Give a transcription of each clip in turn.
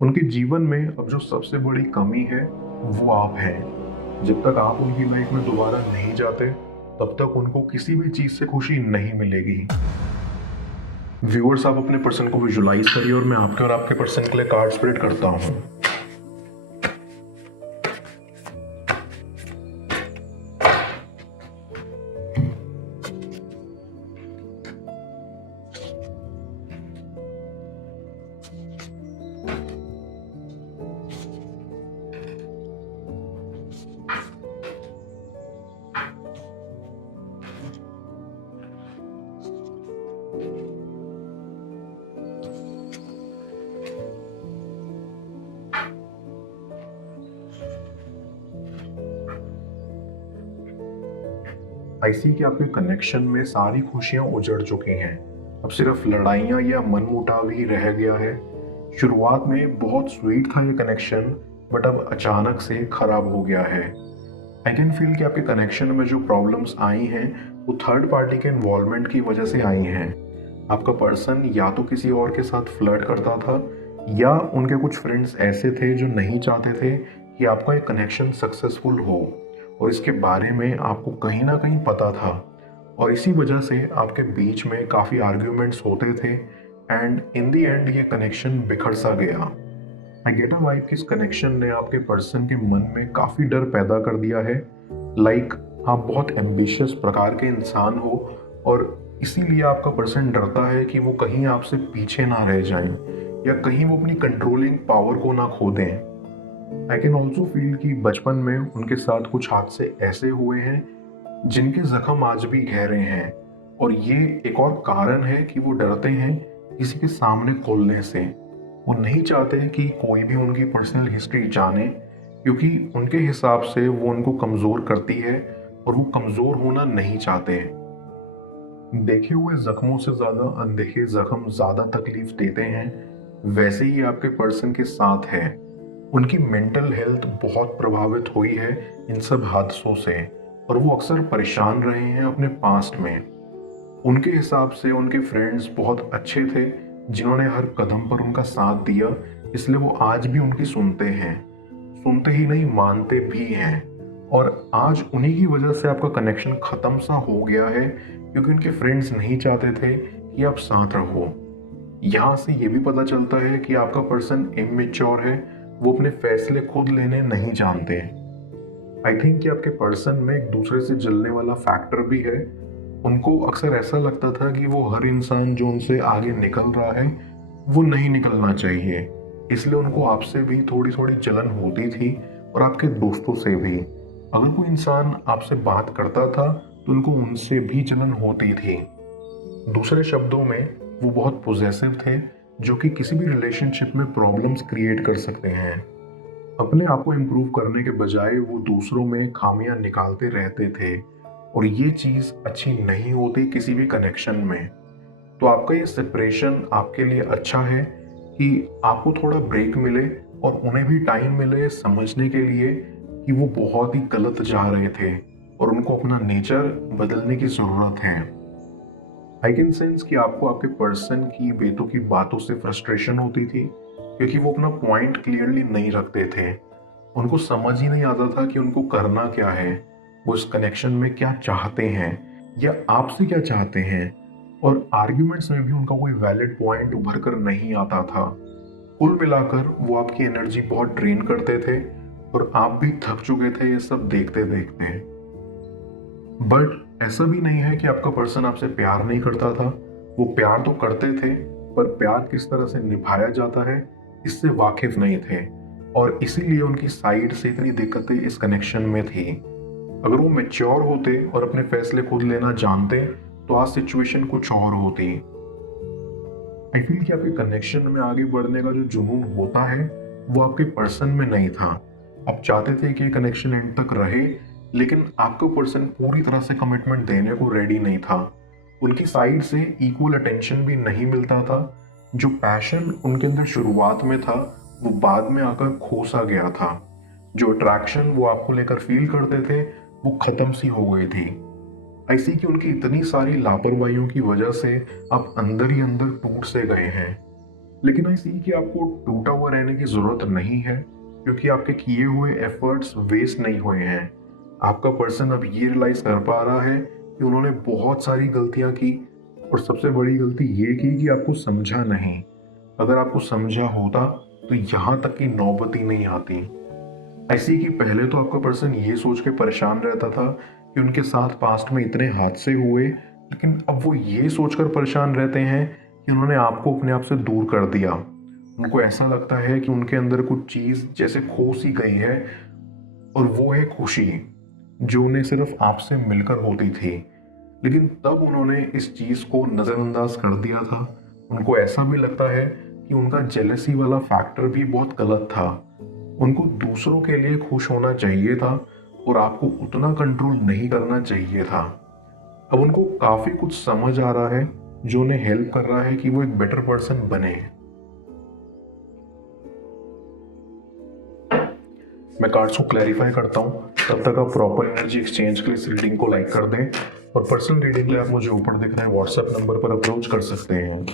उनके जीवन में अब जो सबसे बड़ी कमी है वो आप हैं। जब तक आप उनकी लाइफ में दोबारा नहीं जाते तब तक उनको किसी भी चीज़ से खुशी नहीं मिलेगी। व्यूअर्स, आप अपने पर्सन को विजुलाइज करिए और मैं आपके और आपके पर्सन के लिए कार्ड स्प्रेड करता हूँ। आई सी कि आपके कनेक्शन में सारी खुशियां उजड़ चुकी हैं। अब सिर्फ लड़ाइयां या मनमुटाव ही रह गया है। शुरुआत में बहुत स्वीट था ये कनेक्शन, बट अब अचानक से खराब हो गया है। आई कैन फील कि आपके कनेक्शन में जो प्रॉब्लम्स आई हैं वो थर्ड पार्टी के इन्वॉल्वमेंट की वजह से आई हैं। आपका पर्सन या तो किसी और के साथ फ्लर्ट करता था या उनके कुछ फ्रेंड्स ऐसे थे जो नहीं चाहते थे कि आपका एक कनेक्शन सक्सेसफुल हो, और इसके बारे में आपको कहीं ना कहीं पता था, और इसी वजह से आपके बीच में काफ़ी आर्ग्यूमेंट्स होते थे एंड इन द एंड ये कनेक्शन बिखर सा गया। आई गेट अ वाइब कि इस कनेक्शन ने आपके पर्सन के मन में काफ़ी डर पैदा कर दिया है। लाइक आप बहुत एम्बिशियस प्रकार के इंसान हो और इसीलिए आपका पर्सन डरता है कि वो कहीं आपसे पीछे ना रह जाएं या कहीं वो अपनी कंट्रोलिंग पावर को ना खो दें। आई कैन ऑल्सो फील कि बचपन में उनके साथ कुछ हादसे ऐसे हुए हैं जिनके जख्म आज भी गहरे हैं, और ये एक और कारण है कि वो डरते हैं किसी के सामने खोलने से। वो नहीं चाहते कि कोई भी उनकी पर्सनल हिस्ट्री जाने, क्योंकि उनके हिसाब से वो उनको कमज़ोर करती है और वो कमज़ोर होना नहीं चाहते। देखे हुए जख्मों से ज़्यादा अनदेखे जख्म ज़्यादा तकलीफ देते हैं। वैसे ही आपके पर्सन के साथ है। उनकी मेंटल हेल्थ बहुत प्रभावित हुई है इन सब हादसों से, और वो अक्सर परेशान रहे हैं अपने पास्ट में। उनके हिसाब से उनके फ्रेंड्स बहुत अच्छे थे जिन्होंने हर कदम पर उनका साथ दिया, इसलिए वो आज भी उनकी सुनते हैं। सुनते ही नहीं, मानते भी हैं। और आज उन्हीं की वजह से आपका कनेक्शन ख़त्म सा हो गया है, क्योंकि उनके फ्रेंड्स नहीं चाहते थे कि आप साथ रहो। यहाँ से ये भी पता चलता है कि आपका पर्सन इमेच्योर है, वो अपने फैसले खुद लेने नहीं जानते। आई थिंक कि आपके पर्सन में एक दूसरे से जलने वाला फैक्टर भी है। उनको अक्सर ऐसा लगता था कि वो हर इंसान जो उनसे आगे निकल रहा है वो नहीं निकलना चाहिए, इसलिए उनको आपसे भी थोड़ी थोड़ी जलन होती थी, और आपके दोस्तों से भी। अगर कोई इंसान आपसे बात करता था तो उनको उनसे भी जलन होती थी। दूसरे शब्दों में वो बहुत पोजेसिव थे, जो कि किसी भी रिलेशनशिप में प्रॉब्लम्स क्रिएट कर सकते हैं। अपने आप को इम्प्रूव करने के बजाय वो दूसरों में खामियां निकालते रहते थे, और ये चीज़ अच्छी नहीं होती किसी भी कनेक्शन में। तो आपका ये सेपरेशन आपके लिए अच्छा है कि आपको थोड़ा ब्रेक मिले और उन्हें भी टाइम मिले समझने के लिए कि वो बहुत ही गलत जा रहे थे और उनको अपना नेचर बदलने की ज़रूरत है। आई कैन सेंस कि आपको आपके पर्सन की बेतुकी बातों से फ्रस्ट्रेशन होती थी, क्योंकि वो अपना पॉइंट क्लियरली नहीं रखते थे। उनको समझ ही नहीं आता था कि उनको करना क्या है, वो इस कनेक्शन में क्या चाहते हैं या आपसे क्या चाहते हैं, और आर्ग्यूमेंट्स में भी उनका कोई वैलिड पॉइंट उभर कर नहीं आता था। कुल मिलाकर वो आपकी एनर्जी बहुत ड्रेन करते थे, और आप भी थक चुके थे ये सब देखते देखते। बट ऐसा भी नहीं है कि आपका पर्सन आपसे प्यार नहीं करता था। वो प्यार तो करते थे, पर प्यार किस तरह से निभाया जाता है इससे वाकिफ नहीं थे, और इसीलिए उनकी साइड से इतनी दिक्कतें इस कनेक्शन में थी। अगर वो मैच्योर होते और अपने फैसले खुद लेना जानते तो आज सिचुएशन कुछ और होती। आई फील कि आपके कनेक्शन में आगे बढ़ने का जो जुनून होता है वो आपके पर्सन में नहीं था। आप चाहते थे कि कनेक्शन एंड तक रहे, लेकिन आपका पर्सन पूरी तरह से कमिटमेंट देने को रेडी नहीं था। उनकी साइड से इक्वल अटेंशन भी नहीं मिलता था। जो पैशन उनके अंदर शुरुआत में था वो बाद में आकर खो सा गया था। जो अट्रैक्शन वो आपको लेकर फील करते थे वो खत्म सी हो गई थी। ऐसी कि उनकी इतनी सारी लापरवाहियों की वजह से आप अंदर ही अंदर टूट से गए हैं। लेकिन आई सी कि आपको टूटा हुआ रहने की ज़रूरत नहीं है, क्योंकि आपके किए हुए एफर्ट्स वेस्ट नहीं हुए हैं। आपका पर्सन अब ये रियलाइज़ कर पा रहा है कि उन्होंने बहुत सारी गलतियाँ की, और सबसे बड़ी गलती ये की कि आपको समझा नहीं। अगर आपको समझा होता तो यहाँ तक की नौबत ही नहीं आती। ऐसी कि पहले तो आपका पर्सन ये सोच के परेशान रहता था कि उनके साथ पास्ट में इतने हादसे हुए, लेकिन अब वो ये सोचकर परेशान रहते हैं कि उन्होंने आपको अपने आप से दूर कर दिया। उनको ऐसा लगता है कि उनके अंदर कुछ चीज़ जैसे खो सी गई है, और वो है खुशी, जो उन्हें सिर्फ आपसे मिलकर होती थी। लेकिन तब उन्होंने इस चीज़ को नज़रअंदाज कर दिया था। उनको ऐसा भी लगता है कि उनका जेलसी वाला फैक्टर भी बहुत गलत था। उनको दूसरों के लिए खुश होना चाहिए था, और आपको उतना कंट्रोल नहीं करना चाहिए था। अब उनको काफ़ी कुछ समझ आ रहा है, जो उन्हें हेल्प कर रहा है कि वो एक बेटर पर्सन बने। मैं कार्ड्स को क्लैरिफाई करता हूँ, तब तक आप प्रॉपर एनर्जी एक्सचेंज के लिए इस रीडिंग को लाइक कर दें, और पर्सनल रीडिंग के लिए आप मुझे ऊपर दिख रहे हैं व्हाट्सएप नंबर पर अप्रोच कर सकते हैं।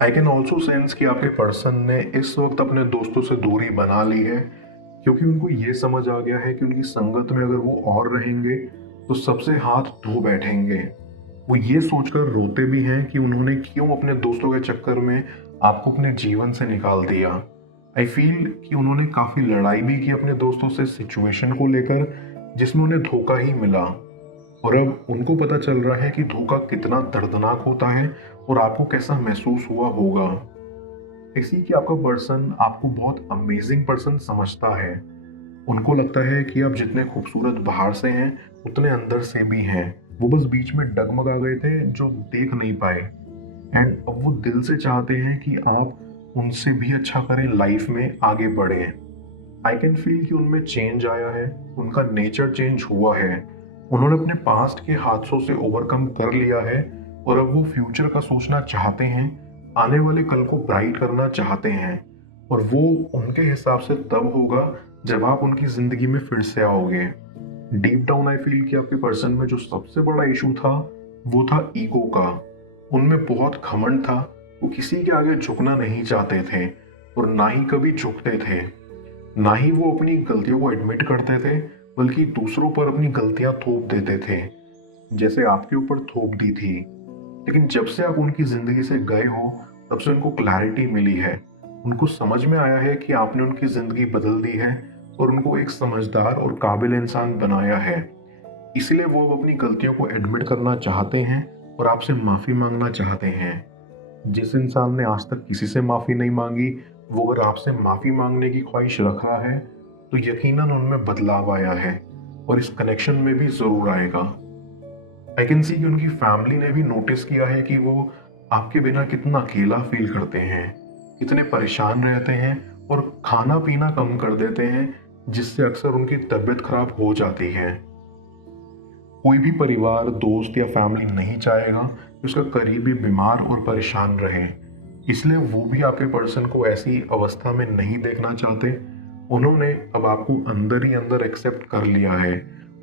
आई कैन ऑल्सो सेंस कि आपके पर्सन ने इस वक्त अपने दोस्तों से दूरी बना ली है, क्योंकि उनको ये समझ आ गया है कि उनकी संगत में अगर वो और रहेंगे तो सबसे हाथ धो बैठेंगे। वो ये सोचकर रोते भी हैं कि उन्होंने क्यों अपने दोस्तों के चक्कर में आपको अपने जीवन से निकाल दिया। आई फील कि उन्होंने काफ़ी लड़ाई भी की अपने दोस्तों से सिचुएशन को लेकर, जिसमें उन्हें धोखा ही मिला, और अब उनको पता चल रहा है कि धोखा कितना दर्दनाक होता है और आपको कैसा महसूस हुआ होगा। इसी कि आपका पर्सन आपको बहुत अमेजिंग पर्सन समझता है। उनको लगता है कि आप जितने खूबसूरत बाहर से हैं, उतने अंदर से भी हैं। वो बस बीच में डगमगा गए थे, जो देख नहीं पाए। एंड अब वो दिल से चाहते हैं कि आप उनसे भी अच्छा करें, लाइफ में आगे बढ़ें। आई कैन फील कि उनमें चेंज आया है, उनका नेचर चेंज हुआ है। उन्होंने अपने पास्ट के हादसों से ओवरकम कर लिया है, और अब वो फ्यूचर का सोचना चाहते हैं, आने वाले कल को ब्राइट करना चाहते हैं। और वो उनके हिसाब से तब होगा जब आप उनकी जिंदगी में फिर से आओगे। डीप डाउन आई फील कि आपके पर्सन में जो सबसे बड़ा इशू था, वो था ईगो का। उनमें बहुत घमंड था। वो किसी के आगे झुकना नहीं चाहते थे, और ना ही कभी झुकते थे। ना ही वो अपनी गलतियों को एडमिट करते थे, बल्कि दूसरों पर अपनी गलतियां थोप देते थे, जैसे आपके ऊपर थोप दी थी। लेकिन जब से आप उनकी जिंदगी से गए हो, तब से उनको क्लैरिटी मिली है। उनको समझ में आया है कि आपने उनकी जिंदगी बदल दी है, और उनको एक समझदार और काबिल इंसान बनाया है। इसलिए वो अब अपनी गलतियों को एडमिट करना चाहते हैं, और आपसे माफी मांगना चाहते हैं। जिस इंसान ने आज तक किसी से माफी नहीं मांगी, वो अगर आपसे माफी मांगने की ख्वाहिश रख रहा है, तो यकीनन उनमें बदलाव आया है, और इस कनेक्शन में भी जरूर आएगा। आई कैन सी कि उनकी फैमिली ने भी नोटिस किया है कि वो आपके बिना कितना अकेला फील करते हैं, कितने परेशान रहते हैं, और खाना पीना कम कर देते हैं, जिससे अक्सर उनकी तबीयत खराब हो जाती है। कोई भी परिवार, दोस्त या फैमिली नहीं चाहेगा कि उसका करीबी बीमार और परेशान रहे। इसलिए वो भी आपके पर्सन को ऐसी अवस्था में नहीं देखना चाहते। उन्होंने अब आपको अंदर ही अंदर एक्सेप्ट कर लिया है,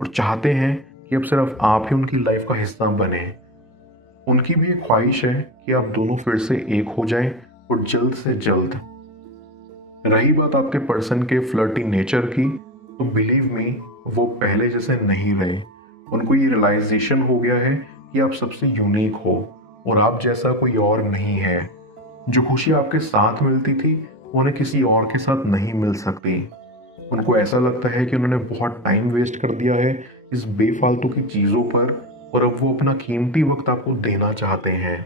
और चाहते हैं कि अब सिर्फ आप ही उनकी लाइफ का हिस्सा बने। उनकी भी एक ख्वाहिश है कि आप दोनों फिर से एक हो जाएं, और जल्द से जल्द। रही बात आपके पर्सन के फ्लर्टी नेचर की, तो बिलीव मी, वो पहले जैसे नहीं रहे। उनको ये रियलाइजेशन हो गया है कि आप सबसे यूनिक हो, और आप जैसा कोई और नहीं है। जो खुशी आपके साथ मिलती थी, उन्हें किसी और के साथ नहीं मिल सकती। उनको ऐसा लगता है कि उन्होंने बहुत टाइम वेस्ट कर दिया है इस बेफालतू की चीज़ों पर, और अब वो अपना कीमती वक्त आपको देना चाहते हैं।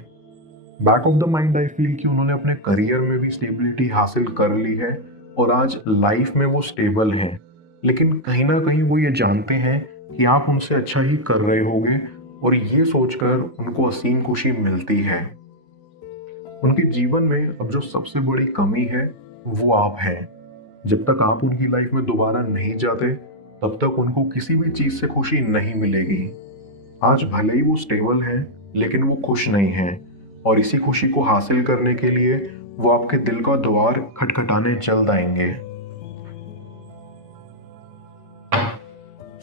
Back of the mind I feel कि उन्होंने अपने करियर में भी स्टेबिलिटी हासिल कर ली है, और आज लाइफ में वो स्टेबल हैं। लेकिन कहीं ना कहीं वो ये जानते हैं कि आप उनसे अच्छा ही कर रहे होगे, और ये सोचकर उनको असीम खुशी मिलती है। उनके जीवन में अब जो सबसे बड़ी कमी है वो आप हैं। जब तक आप उनकी लाइफ में दोबारा नहीं जाते तब तक उनको किसी भी चीज से खुशी नहीं मिलेगी। आज भले ही वो स्टेबल हैं लेकिन वो खुश नहीं हैं, और इसी खुशी को हासिल करने के लिए वो आपके दिल का द्वार खटखटाने चल आएंगे।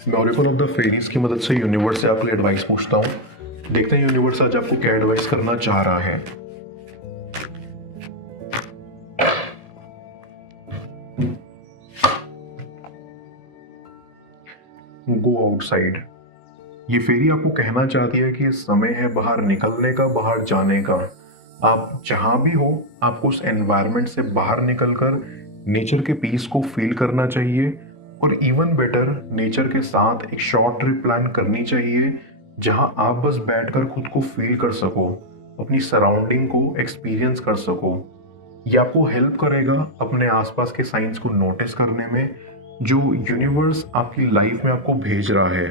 मैं ओरेकल ऑफ द फेरीज की मदद से यूनिवर्स से आपके लिए एडवाइस पूछता हूँ। देखते हैं यूनिवर्स आज आपको क्या एडवाइस करना चाह रहा है। Go outside. ये फेरी आपको कहना चाहती है कि समय है बाहर निकलने का, बाहर जाने का। आप जहां भी हो आपको उस एनवायरनमेंट से बाहर निकलकर नेचर के पीस को फील करना चाहिए, और इवन बेटर नेचर के साथ एक शॉर्ट ट्रिप प्लान करनी चाहिए जहां आप बस बैठकर खुद को फील कर सको, अपनी सराउंडिंग को एक्सपीरियंस कर सको। ये आपको हेल्प करेगा अपने आसपास के साइंस को नोटिस करने में जो यूनिवर्स आपकी लाइफ में आपको भेज रहा है।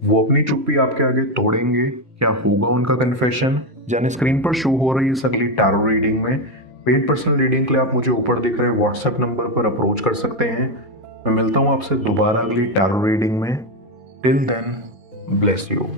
वो अपनी चुप्पी आपके आगे तोड़ेंगे। क्या होगा उनका कन्फेशन? जाने स्क्रीन पर शो हो रही है अगली टैरो रीडिंग में। पेड पर्सनल रीडिंग के लिए आप मुझे ऊपर दिख रहे व्हाट्सएप नंबर पर अप्रोच कर सकते हैं। मैं मिलता हूं आपसे दोबारा अगली टैरो रीडिंग में। Till then, bless you.